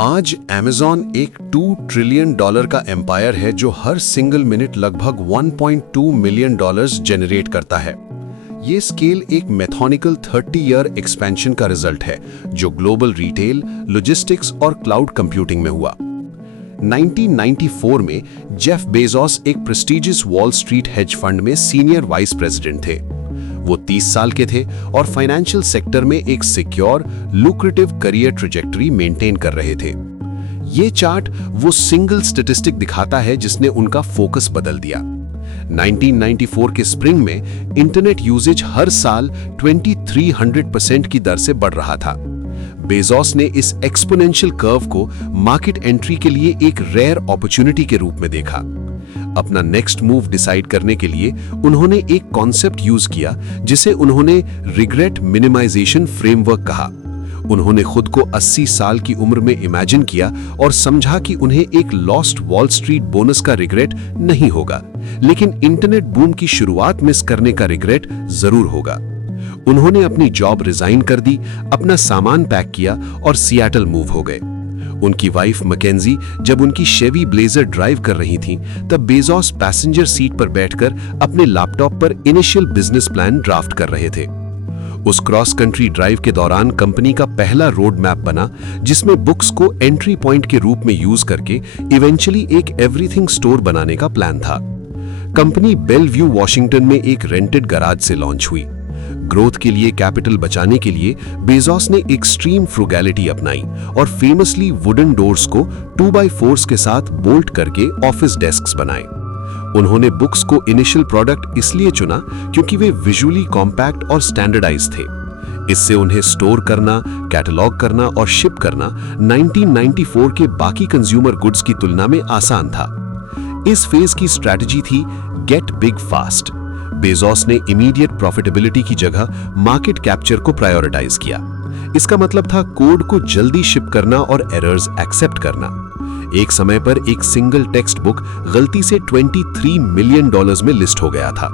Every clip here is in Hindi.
आज Amazon एक $2 ट्रिलियन का एम्पायर है जो हर सिंगल मिनट लगभग $1.2 मिलियन जनरेट करता है। ये स्केल एक मैथोनिकल 30-ईयर एक्सपेंशन का रिजल्ट है जो ग्लोबल रिटेल, लॉजिस्टिक्स और क्लाउड कंप्यूटिंग में हुआ। 1994 में जेफ बेजोस एक prestigious wall street hedge fund में सीनियर वाइस प्रेसिडेंट थे। वो 30 साल के थे और फाइनेंशियल सेक्टर में एक secure, lucrative career trajectory maintain कर रहे थे। ये चार्ट वो सिंगल स्टैटिस्टिक दिखाता है जिसने उनका फोकस बदल दिया। 1994 के स्प्रिंग में इंटरनेट यूजेज हर साल 2300% की दर से बढ़ रहा था। बेजोस ने इस एक्सपोनेंशियल कर्व को मार्केट एंट्री के लिए एक रेयर अपॉर्चुनिटी के रूप में देखा। अपना नेक्स्ट मूव डिसाइड करने के लिए उन्होंने एक कॉन्सेप्ट यूज किया जिसे उन्होंने रिग्रेट मिनिमाइजेशन फ्रेमवर्क कहा। उन्होंने खुद को 80 साल की उम्र में इमेजिन किया और समझा कि उन्हें एक लॉस्ट वॉल स्ट्रीट बोनस का रिग्रेट नहीं होगा, लेकिन इंटरनेट बूम की शुरुआत मिस करने का रिग्रेट जरूर होगा। उन्होंने अपनी जॉब रिजाइन कर दी, अपना सामान पैक किया और सियाटल मूव हो गए। उनकी वाइफ मैकेंजी जब उनकी शेवी ब्लेजर ड्राइव कर रही थीं, तब बेजोस पैसेंजर सीट पर बैठकर अपने लैपटॉप पर इनिशियल बिजनेस प्लान ड्राफ्ट कर रहे थे। उस क्रॉस कंट्री ड्राइव के दौरान कंपनी का पहला रोड मैप बना जिसमें बुक्स को एंट्री पॉइंट के रूप में यूज करके इवेंचुअली एक एवरीथिंग स्टोर बनाने का प्लान था। कंपनी बेलव्यू वॉशिंगटन में एक रेंटेड गराज से लॉन्च हुई। ग्रोथ के लिए कैपिटल बचाने के लिए बेजोस ने एक्सट्रीम फ्रुगैलिटी अपनाई और फेमसली वुडन डोर्स को 2x4 के साथ बोल्ट करके ऑफिस डेस्क्स बनाए। उन्होंने बुक्स को इनिशियल प्रोडक्ट इसलिए चुना क्योंकि वे विजुअली कॉम्पैक्ट और स्टैंडर्डाइज थे। इससे उन्हें स्टोर करना, कैटलॉग करना और शिप करना 1994 के बाकी कंज्यूमर गुड्स की तुलना में आसान था। इस फेज की स्ट्रैटेजी थी गेट बिग फास्ट। बेजोस ने इमीडिएट प्रॉफिटेबिलिटी की जगह मार्केट कैप्चर को प्रायोरिटाइज किया। इसका मतलब था कोड को जल्दी शिप करना और एरर्स एक्सेप्ट करना। एक समय पर एक सिंगल टेक्स्ट बुक गलती से $23 मिलियन में लिस्ट हो गया था।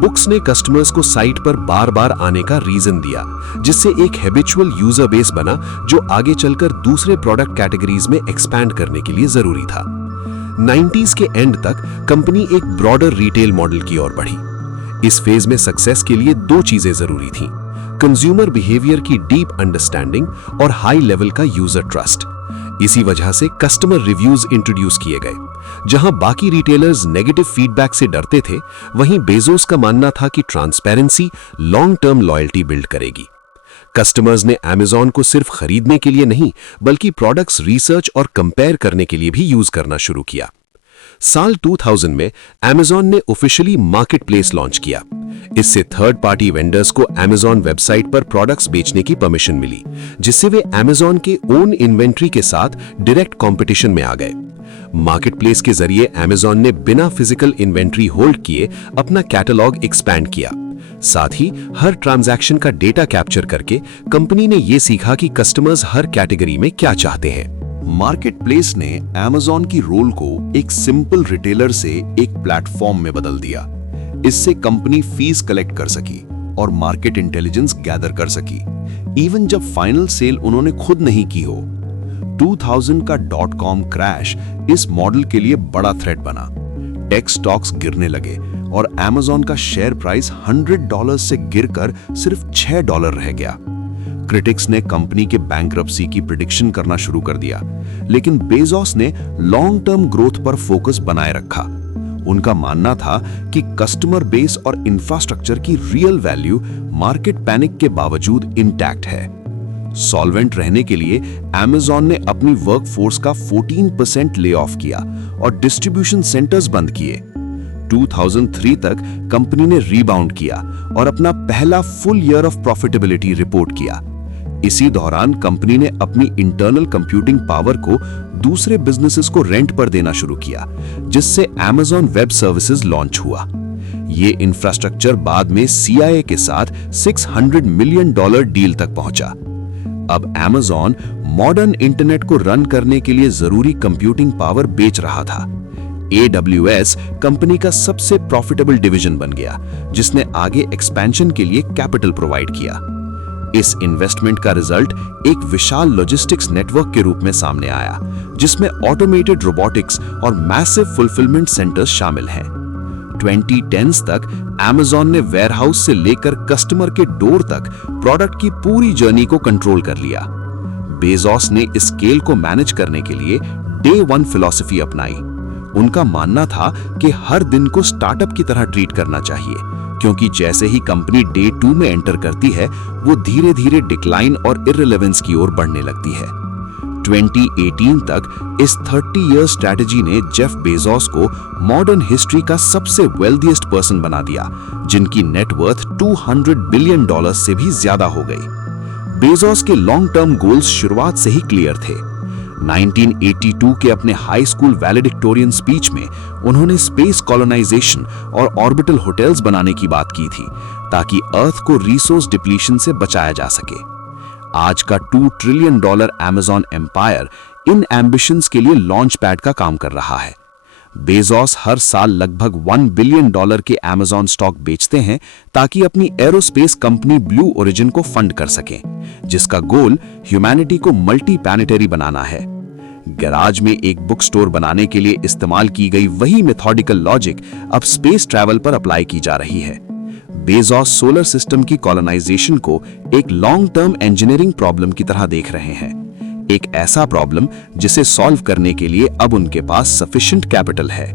बुक्स ने कस्टमर्स को साइट पर बार बार आने का रीजन दिया, जिससे एक हैबिचुअल यूजर बेस बना जो आगे चलकर दूसरे प्रोडक्ट कैटेगरीज में एक्सपैंड करने के लिए जरूरी था। 90s के एंड तक कंपनी एक ब्रॉडर रिटेल मॉडल की ओर बढ़ी। इस फेज में सक्सेस के लिए दो चीजें जरूरी थीं: कंज्यूमर बिहेवियर की डीप अंडरस्टैंडिंग और हाई लेवल का यूजर ट्रस्ट। इसी वजह से कस्टमर रिव्यूज इंट्रोड्यूस किए गए। जहां बाकी रिटेलर्स नेगेटिव फीडबैक से डरते थे, वहीं बेजोस का मानना था कि transparency long term loyalty build करेगी। कस्टमर्स ने Amazon को सिर्फ खरीदने के लिए नहीं, बल्कि प्रोडक्ट्स रिसर्च और कंपेयर करने के लिए भी यूज करना शुरू किया। साल 2000 में Amazon ने ऑफिशियली मार्केट प्लेस लॉन्च किया। इससे थर्ड पार्टी वेंडर्स को Amazon वेबसाइट पर प्रोडक्ट्स बेचने की परमिशन मिली, जिससे वे Amazon के ओन इन्वेंट्री के साथ डायरेक्ट कंपटीशन में आ गए। मार्केट प्लेस के जरिए Amazon ने बिना फिजिकल इन्वेंट्री होल्ड किए अपना कैटलॉग एक्सपैंड किया। साथ ही हर ट्रांजैक्शन का डेटा कैप्चर करके कंपनी ने यह सीखा कि कस्टमर्स हर कैटेगरी में क्या चाहते हैं। मार्केट प्लेस ने Amazon की रोल को एक सिंपल रिटेलर से एक प्लेटफॉर्म में बदल दिया। इससे कंपनी फीस कलेक्ट कर सकी और मार्केट इंटेलिजेंस गैदर कर सकी, इवन जब फाइनल सेल उन्होंने खुद नहीं की हो। 2000 का .com क्रैश इस मॉडल के लिए बड़ा थ्रेट बना। टेक स्टॉक्स गिरने लगे और Amazon का शेयर प्राइस $100 से गिरकर सिर्फ $6 रह गया। क्रिटिक्स ने कंपनी के बैंकरप्सी की प्रिडिक्शन करना शुरू कर दिया, लेकिन बेजोस ने लॉन्ग टर्म ग्रोथ पर फोकस बनाए रखा। उनका मानना था कि कस्टमर बेस और इंफ्रास्ट्रक्चर की रियल वैल्यू मार्केट पैनिक के बावजूद इंटैक्ट है। सॉल्वेंट रहने के लिए Amazon ने अपनी वर्कफोर्स का 14% ले ऑफ किया और डिस्ट्रीब्यूशन सेंटर्स बंद किए। 2003 तक कंपनी ने रीबाउंड किया और अपना पहला full year of profitability report किया। इसी दौरान कंपनी ने अपनी इंटरनल कंप्यूटिंग पावर को दूसरे बिजनेसेस को रेंट पर देना शुरू किया, जिससे Amazon वेब सर्विसेज लॉन्च हुआ। ये इंफ्रास्ट्रक्चर बाद में CIA के साथ $600 मिलियन डील तक पहुंचा। अब Amazon मॉडर्न इंटरनेट को रन करने के लिए जरूरी कंप्यूटिंग पावर बेच रहा था। AWS कंपनी का सबसे प्रॉफिटेबल डिवीजन बन गया, जिसने आगे एक्सपेंशन के लिए कैपिटल प्रोवाइड किया। इस इन्वेस्टमेंट का रिजल्ट एक विशाल लॉजिस्टिक्स नेटवर्क के रूप में सामने आया, जिसमें ऑटोमेटेड रोबोटिक्स और मैसिव फुलफिलमेंट सेंटर्स शामिल हैं। 2010s तक Amazon ने वेयरहाउस से लेकर कस्टमर के डोर तक प्रोडक्ट की पूरी जर्नी को कंट्रोल कर लिया। बेजोस ने इस स्केल को मैनेज करने के लिए डे वन फिलॉसफी अपनाई। उनका मानना था कि हर दिन को स्टार्टअप की तरह ट्रीट करना चाहिए, क्योंकि जैसे ही कंपनी डे 2 में एंटर करती है, वो धीरे धीरे डिक्लाइन और इररिलेवेंस की ओर बढ़ने लगती है। 2018 तक इस 30 ईयर स्ट्रैटेजी ने जेफ बेजोस को मॉडर्न हिस्ट्री का सबसे वेल्दीएस्ट पर्सन बना दिया, जिनकी नेटवर्थ $200 बिलियन से भी ज्यादा हो गई। बेजोस के लॉन्ग टर्म गोल्स शुरुआत से ही क्लियर थे। 1982 के अपने हाई स्कूल वैलेडिक्टोरियन स्पीच में उन्होंने स्पेस कॉलोनाइजेशन और ऑर्बिटल होटल्स बनाने की बात की थी, ताकि अर्थ को रिसोर्स डिप्लीशन से बचाया जा सके। आज का $2 trillion Amazon empire in ambitions के लिए लॉन्च पैड का काम कर रहा है। बेजोस हर साल लगभग $1 बिलियन के Amazon स्टॉक बेचते हैं, ताकि अपनी एरोस्पेस कंपनी ब्लू ओरिजिन को फंड कर सकें, जिसका गोल ह्यूमैनिटी को मल्टी प्लैनेटरी बनाना है। गैराज में एक बुक स्टोर बनाने के लिए इस्तेमाल की गई वही मेथोडिकल लॉजिक अब स्पेस ट्रैवल पर अप्लाई की जा रही है। बेजोस सोलर सिस्टम की कॉलोनाइजेशन को एक लॉन्ग टर्म इंजीनियरिंग प्रॉब्लम की तरह देख रहे हैं, एक ऐसा प्रॉब्लम जिसे सॉल्व करने के लिए अब उनके पास सफिशिएंट कैपिटल है।